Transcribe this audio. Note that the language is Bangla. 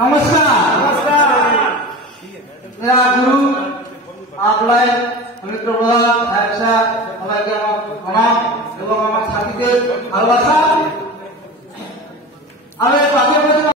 नमस्कार नमस्कार मेरा गुरु आपलाई पवित्र प्रधान ऐसा সবাইকে আমার প্রণাম এবং আমার সাথীদের ভালোবাসা। আমি